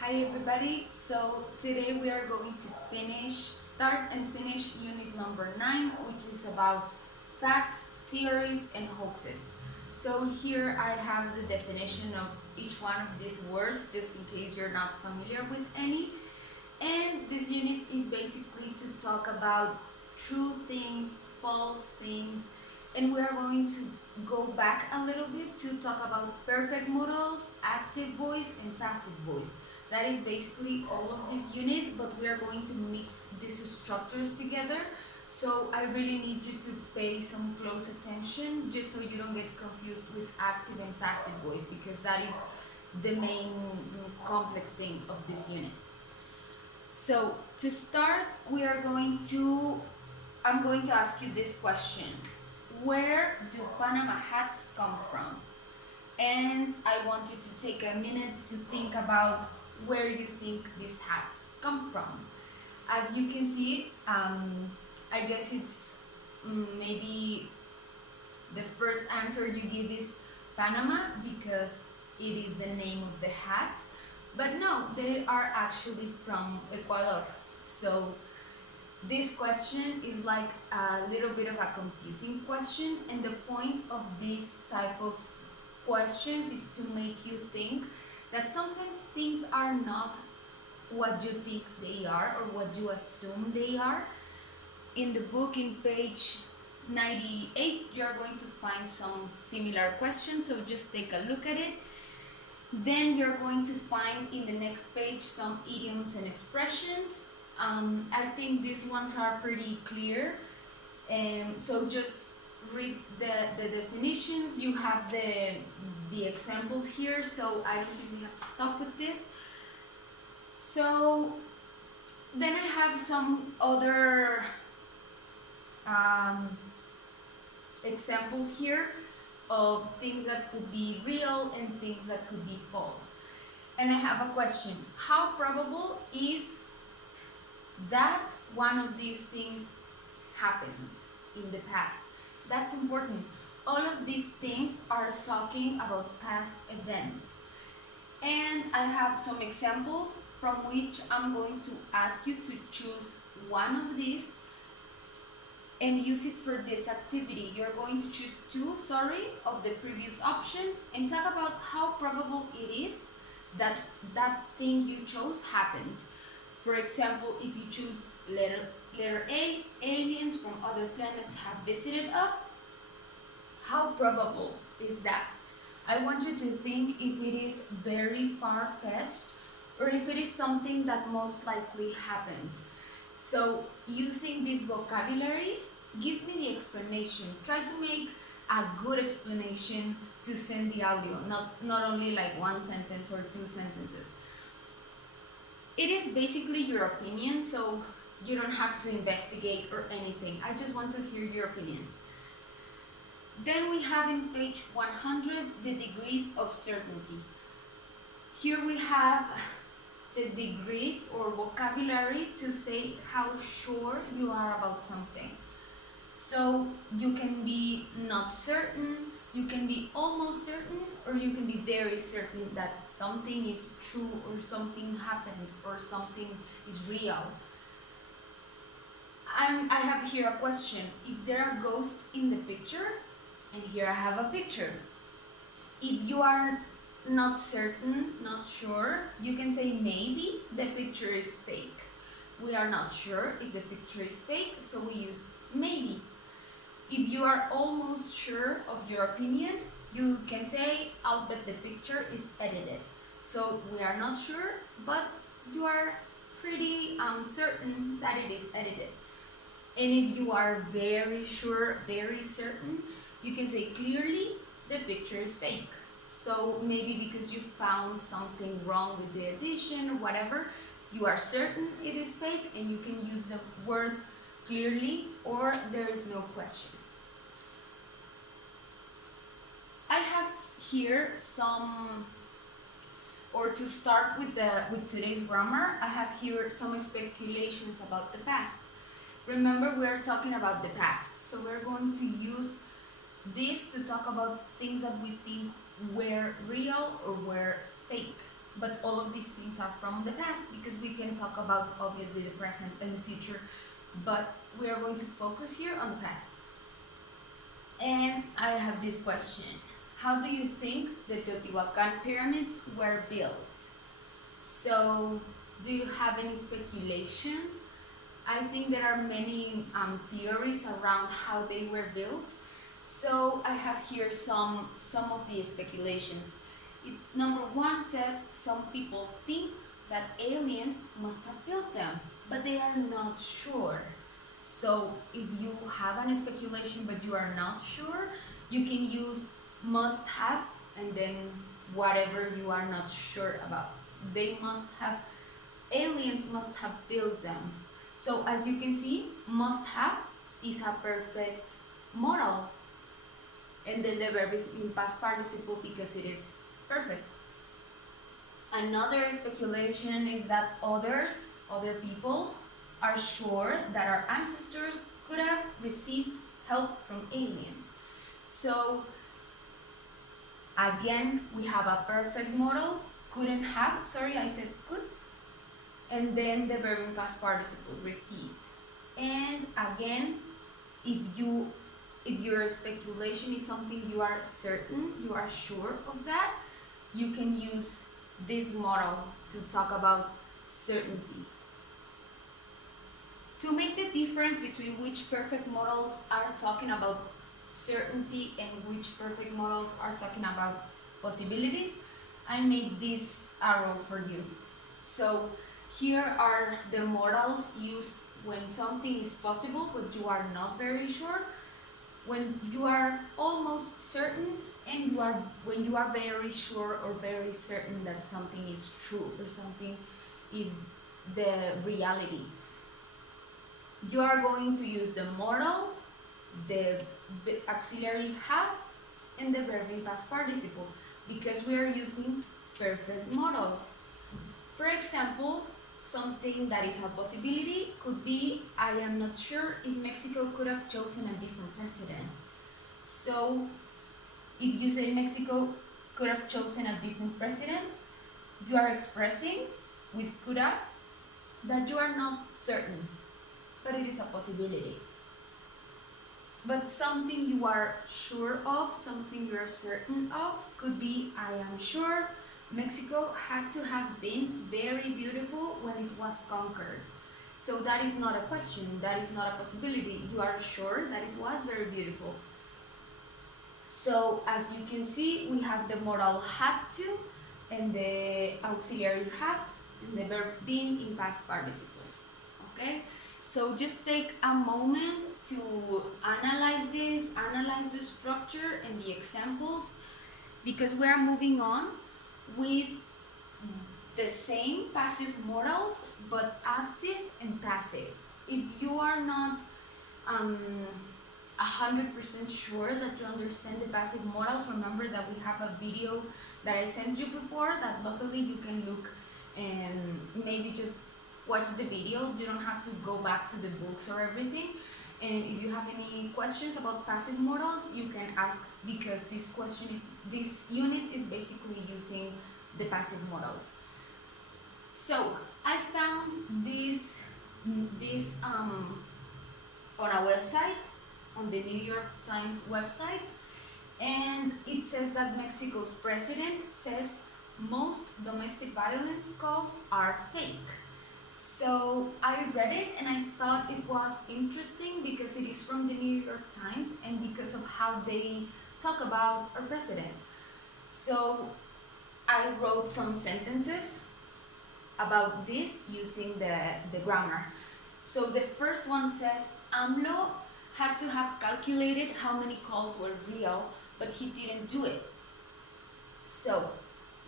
Hi everybody, so today we are going to start and finish unit number 9, which is about facts, theories and hoaxes. So here I have the definition of each one of these words just in case you're not familiar with any. And this unit is basically to talk about true things, false things, and we are going to go back a little bit to talk about perfect modals, active voice, and passive voice. That is basically all of this unit, but we are going to mix these structures together. So I really need you to pay some close attention just so you don't get confused with active and passive voice, because that is the main complex thing of this unit. So to start, I'm going to ask you this question. Where do Panama hats come from? And I want you to take a minute to think about where you think these hats come from. As you can see, I guess it's maybe the first answer you give is Panama because it is the name of the hats. But no, they are actually from Ecuador. So this question is like a little bit of a confusing question, and the point of this type of questions is to make you think that sometimes things are not what you think they are or what you assume they are. In the book, in page 98, you're going to find some similar questions, so just take a look at it. Then you're going to find in the next page some idioms and expressions. I think these ones are pretty clear, so just read the definitions. You have the examples here, so I don't think we have to stop with this. So then I have some other examples here of things that could be real and things that could be false. And I have a question. How probable is that one of these things happened in the past? That's important. All of these things are talking about past events. And I have some examples from which I'm going to ask you to choose one of these and use it for this activity. You're going to choose two, of the previous options and talk about how probable it is that that thing you chose happened. For example, if you choose letter A, aliens from other planets have visited us, how probable is that? I want you to think if it is very far-fetched or if it is something that most likely happened. So using this vocabulary, give me the explanation. Try to make a good explanation to send the audio, not only like one sentence or two sentences. It is basically your opinion, so you don't have to investigate or anything. I just want to hear your opinion. Then we have in page 100 the degrees of certainty. Here we have the degrees or vocabulary to say how sure you are about something. So you can be not certain, you can be almost certain, or you can be very certain that something is true or something happened or something is real. I have here a question. Is there a ghost in the picture? And here I have a picture. If you are not certain, not sure, you can say maybe the picture is fake. We are not sure if the picture is fake, so we use maybe. If you are almost sure of your opinion, you can say I'll bet the picture is edited. So we are not sure, but you are pretty certain that it is edited. And if you are very sure, very certain, you can say clearly the picture is fake. So maybe because you found something wrong with the edition or whatever, you are certain it is fake, and you can use the word clearly or there is no question. I have here to start with today's grammar, I have here some speculations about the past. Remember, we are talking about the past, so we're going to use this to talk about things that we think were real or were fake. but all of these things are from the past because we can talk about obviously the present and the future, but we are going to focus here on the past. And I have this question. How do you think the Teotihuacan pyramids were built? So, do you have any speculations? I think there are many theories around how they were built. So I have here some of the speculations. Number one says some people think that aliens must have built them, but they are not sure. So if you have a speculation but you are not sure, you can use must have and then whatever you are not sure about. Aliens must have built them. So as you can see, must have is a perfect modal. And then the verb is in past participle because it is perfect. Another speculation is that other people are sure that our ancestors could have received help from aliens. So again, we have a perfect modal, couldn't have, sorry, I said could, and then the verb in past participle, received. And again, if your speculation is something you are certain, you are sure of that, you can use this modal to talk about certainty. To make the difference between which perfect modals are talking about certainty and which perfect modals are talking about possibilities, I made this arrow for you. So here are the modals used when something is possible but you are not very sure, when you are almost certain, and when you are very sure or very certain that something is true or something is the reality. You are going to use the modal, the auxiliary have, and the verb in past participle because we are using perfect modals. For example, something that is a possibility could be, I am not sure if Mexico could have chosen a different president. So if you say Mexico could have chosen a different president, you are expressing with could have that you are not certain, but it is a possibility. But something you are sure of, something you are certain of, could be, I am sure Mexico had to have been very beautiful when it was conquered. So that is not a question, that is not a possibility. You are sure that it was very beautiful. So as you can see, we have the modal had to and the auxiliary have and the verb been in past participle. Okay? So just take a moment to analyze this, analyze the structure and the examples, because we are moving on with the same passive modals but active and passive. If you are not 100% sure that you understand the passive modals, remember that we have a video that I sent you before that locally you can look and maybe just watch the video. You don't have to go back to the books or everything. And if you have any questions about passive modals, you can ask, because this unit is basically using the passive modals. So I found this on a website, on the New York Times website, and it says that Mexico's president says most domestic violence calls are fake. So I read it and I thought it was interesting because it is from the New York Times and because of how they talk about our president. So I wrote some sentences about this using the grammar. So the first one says, AMLO had to have calculated how many calls were real, but he didn't do it. So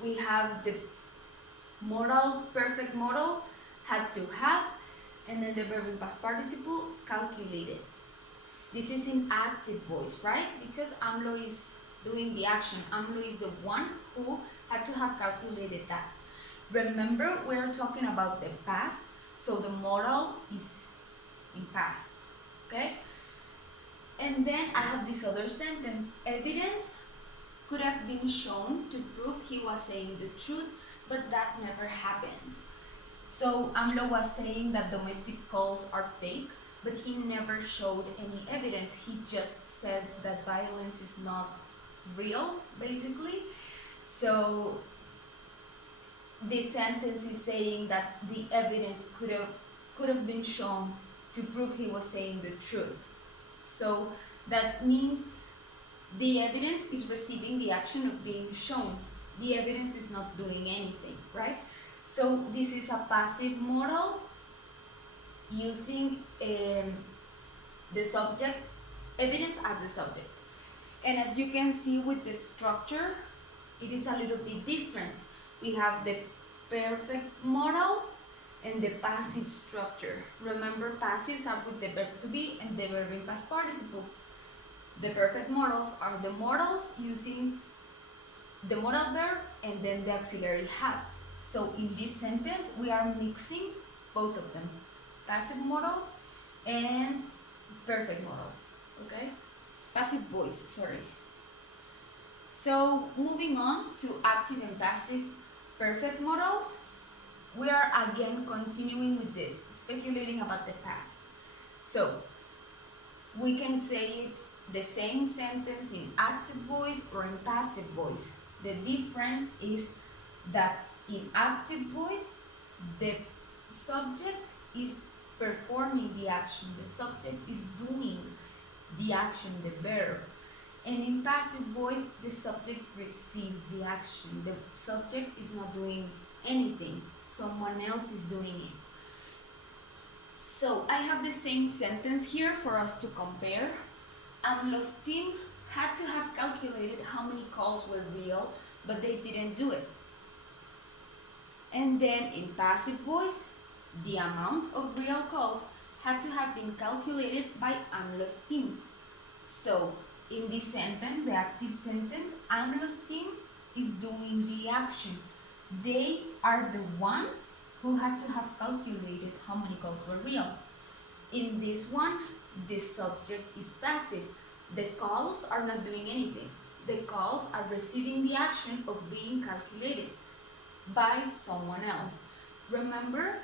we have the modal, perfect modal, had to have, and then the verb in past participle, calculated. This is in active voice, right? Because AMLO is doing the action. AMLO is the one who had to have calculated that. Remember, we're talking about the past, so the modal is in past, okay? And then I have this other sentence. Evidence could have been shown to prove he was saying the truth, but that never happened. So AMLO was saying that domestic calls are fake, but he never showed any evidence. He just said that violence is not real, basically. So this sentence is saying that the evidence could have been shown to prove he was saying the truth. So that means the evidence is receiving the action of being shown. The evidence is not doing anything, right? So this is a passive modal using the subject, evidence as the subject. And as you can see with the structure, it is a little bit different. We have the perfect modal and the passive structure. Remember, passives are with the verb to be and the verb in past participle. The perfect modals are the modals using the modal verb and then the auxiliary have. So in this sentence, we are mixing both of them, passive modals and perfect modals, okay? Passive voice, sorry. So moving on to active and passive perfect modals, we are again continuing with this, speculating about the past. So we can say the same sentence in active voice or in passive voice. The difference is that in active voice, the subject is performing the action, the subject is doing the action, the verb. And in passive voice, the subject receives the action. The subject is not doing anything. Someone else is doing it. So I have the same sentence here for us to compare. AMLO's team had to have calculated how many calls were real, but they didn't do it. And then in passive voice, the amount of real calls had to have been calculated by AMLO's team. So in this sentence, the active sentence, AMLO's team is doing the action. They are the ones who had to have calculated how many calls were real. In this one, the subject is passive. The calls are not doing anything. The calls are receiving the action of being calculated by someone else. Remember,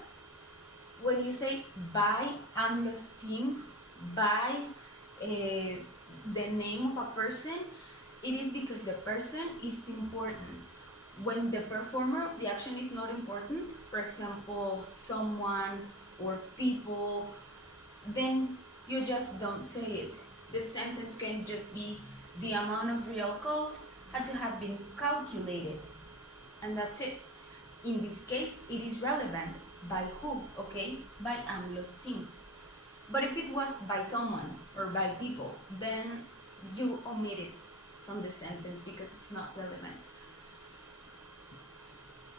when you say by AMLO's team, by the name of a person, it is because the person is important. When the performer of the action is not important, for example, someone or people, then you just don't say it. The sentence can just be the amount of real calls had to have been calculated, and that's it. In this case, it is relevant. By who? Okay, by AMLO's team. But if it was by someone or by people, then you omit it from the sentence because it's not relevant.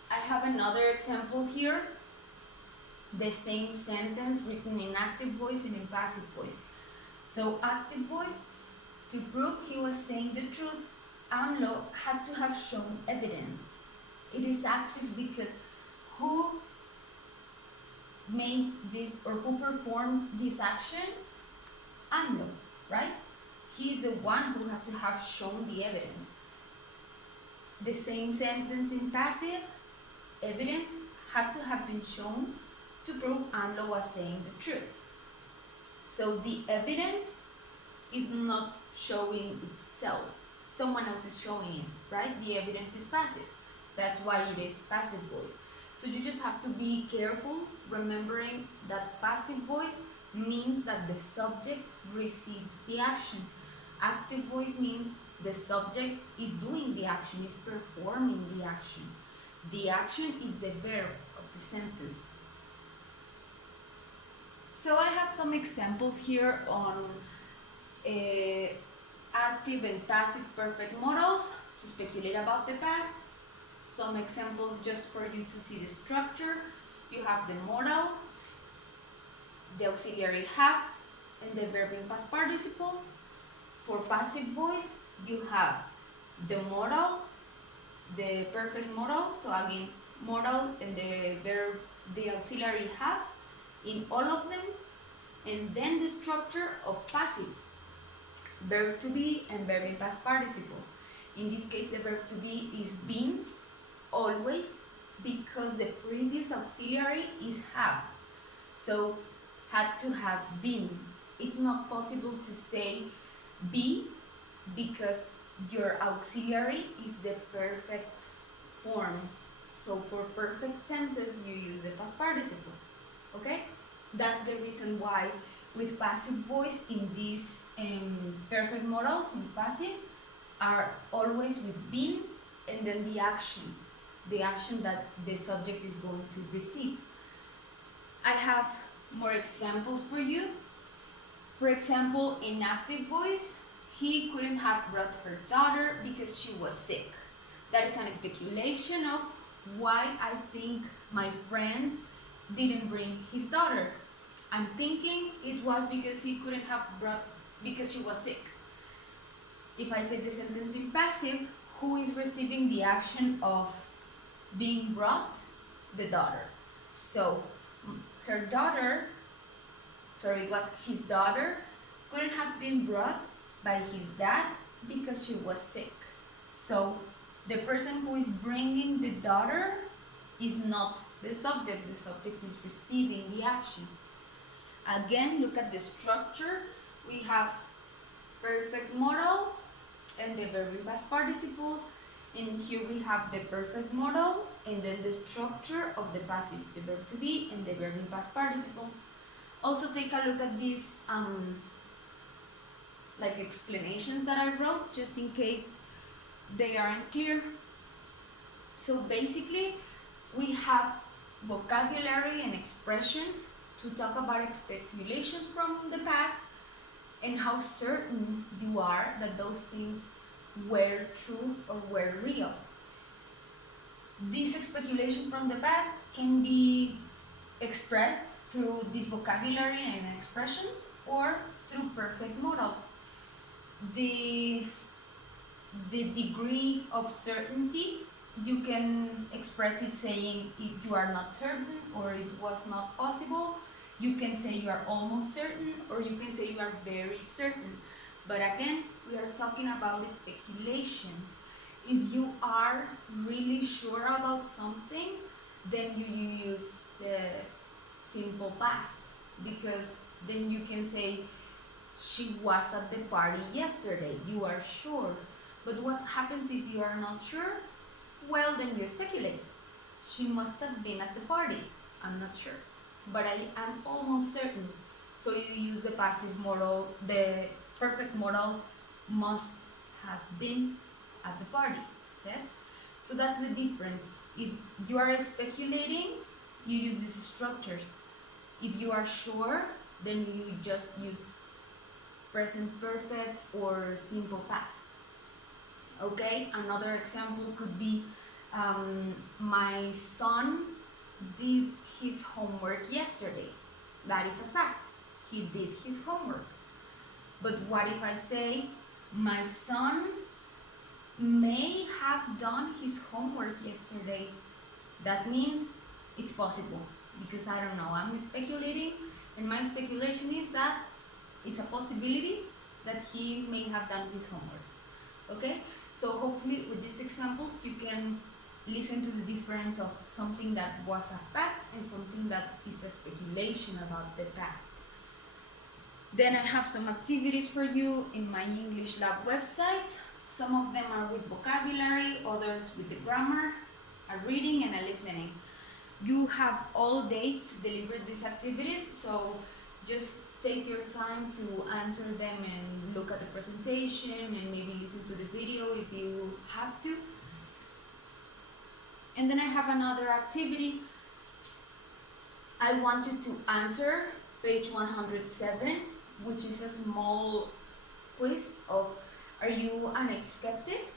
I have another example here. The same sentence written in active voice and in passive voice. So active voice, to prove he was saying the truth, AMLO had to have shown evidence. It is active because who made this or who performed this action? AMLO, right? He is the one who had to have shown the evidence. The same sentence in passive, evidence had to have been shown to prove AMLO was saying the truth. So the evidence is not showing itself. Someone else is showing it, right? The evidence is passive. That's why it is passive voice. So you just have to be careful, remembering that passive voice means that the subject receives the action. Active voice means the subject is doing the action, is performing the action. The action is the verb of the sentence. So I have some examples here on active and passive perfect modals to speculate about the past. Some examples just for you to see the structure. You have the modal, the auxiliary have, and the verb in past participle. For passive voice, you have the modal, the perfect modal, so again, modal and the verb, the auxiliary have in all of them, and then the structure of passive, verb to be and verb in past participle. In this case, the verb to be is been, always, because the previous auxiliary is have. So had to have been. It's not possible to say be because your auxiliary is the perfect form. So for perfect tenses you use the past participle. Okay? That's the reason why with passive voice in these perfect modals in passive are always with been and then the action that the subject is going to receive. I have more examples for you. For example, in active voice, he couldn't have brought her daughter because she was sick. That is an speculation of why I think my friend didn't bring his daughter. I'm thinking it was because he couldn't have brought because she was sick. If I say the sentence in passive, who is receiving the action of being brought? The daughter. So her daughter, it was his daughter, couldn't have been brought by his dad because she was sick. So the person who is bringing the daughter is not the subject is receiving the action. Again, look at the structure. We have perfect modal and the verb in past participle. And here we have the perfect modal and then the structure of the passive, the verb to be and the verb in past participle. Also take a look at these like explanations that I wrote just in case they aren't clear. So basically we have vocabulary and expressions to talk about speculations from the past and how certain you are that those things were true or were real. These speculations from the past can be expressed through this vocabulary and expressions or through perfect modals. The degree of certainty, you can express it saying if you are not certain or it was not possible. You can say you are almost certain or you can say you are very certain. But again, we are talking about speculations. If you are really sure about something, then you use the simple past, because then you can say she was at the party yesterday. You are sure. But what happens if you are not sure? Well, then you speculate. She must have been at the party. I'm not sure, but I am almost certain. So you use the passive modal. The perfect modal must have been at the party. Yes? So that's the difference. If you are speculating, you use these structures. If you are sure, then you just use present perfect or simple past. Okay, another example could be my son did his homework yesterday. That is a fact. He did his homework. But what if I say my son may have done his homework yesterday? That means it's possible, because I don't know, I'm speculating, and my speculation is that it's a possibility that he may have done his homework. Okay, so hopefully with these examples you can listen to the difference of something that was a fact and something that is a speculation about the past. Then I have some activities for you in my English Lab website. Some of them are with vocabulary, others with the grammar, a reading and a listening. You have all day to deliver these activities, so just take your time to answer them and look at the presentation and maybe listen to the video if you have to. And then I have another activity. I want you to answer page 107, which is a small quiz of, are you an skeptic?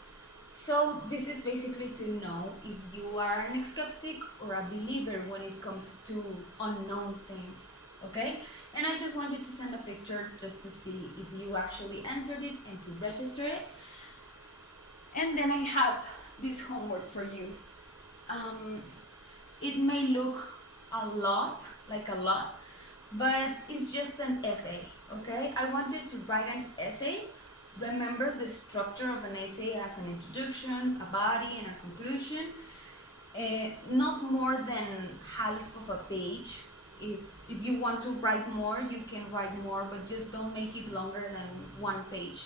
So this is basically to know if you are an skeptic or a believer when it comes to unknown things, okay? And I just want you to send a picture just to see if you actually answered it and to register it. And then I have this homework for you. It may look a lot, but it's just an essay, okay? I want you to write an essay. Remember the structure of an essay as an introduction, a body, and a conclusion. not more than half of a page. If you want to write more, you can write more, but just don't make it longer than one page.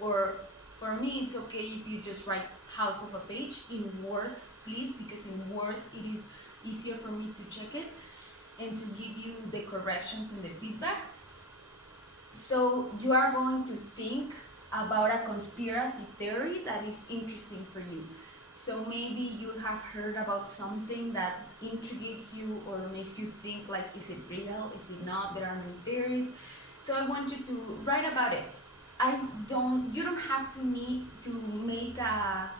Or for me, it's okay if you just write half of a page in Word, please, because in Word it is easier for me to check it and to give you the corrections and the feedback. So you are going to think about a conspiracy theory that is interesting for you. So maybe you have heard about something that intrigues you or makes you think like, is it real? Is it not? There are many theories. So I want you to write about it. You don't have to need to make a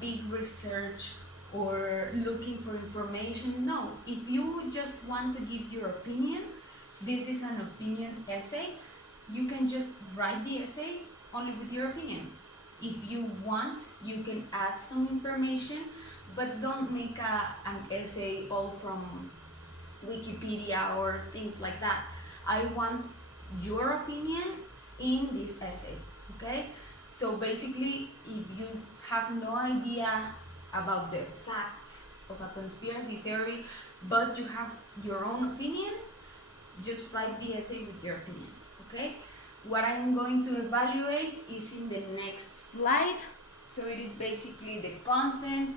big research or looking for information. No, if you just want to give your opinion, this is an opinion essay. You can just write the essay only with your opinion. If you want, you can add some information, but don't make an essay all from Wikipedia or things like that. I want your opinion in this essay, okay? So basically, if you have no idea about the facts of a conspiracy theory, but you have your own opinion, just write the essay with your opinion, okay? What I'm going to evaluate is in the next slide. So it is basically the content,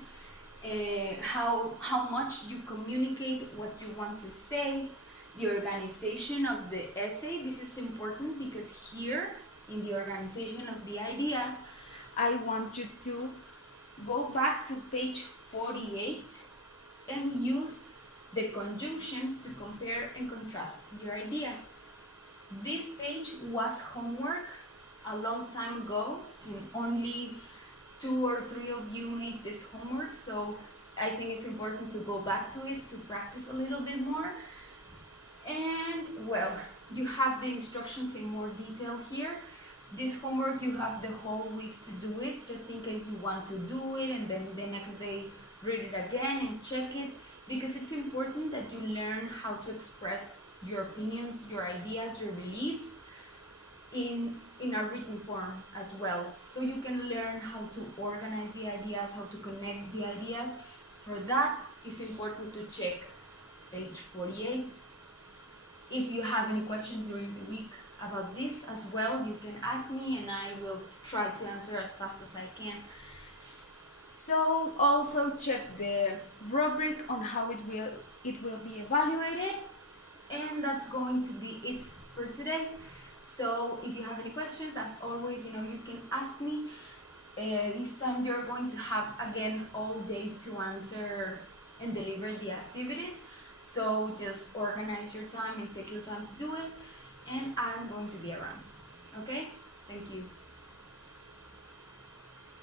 how much you communicate what you want to say, the organization of the essay. This is important because here in the organization of the ideas, I want you to go back to page 48 and use the conjunctions to compare and contrast your ideas. This page was homework a long time ago, and only 2 or 3 of you made this homework, so I think it's important to go back to it to practice a little bit more. And well, you have the instructions in more detail here. This homework, you have the whole week to do it, just in case you want to do it and then the next day read it again and check it, because it's important that you learn how to express your opinions, your ideas, your beliefs in a written form as well. So you can learn how to organize the ideas, how to connect the ideas. For that, it's important to check page 48. If you have any questions during the week about this as well, you can ask me and I will try to answer as fast as I can. So also check the rubric on how it will be evaluated. And that's going to be it for today. So if you have any questions, as always, you can ask me. This time you're going to have again all day to answer and deliver the activities. So just organize your time and take your time to do it. And I'm going to be around. Okay? Thank you.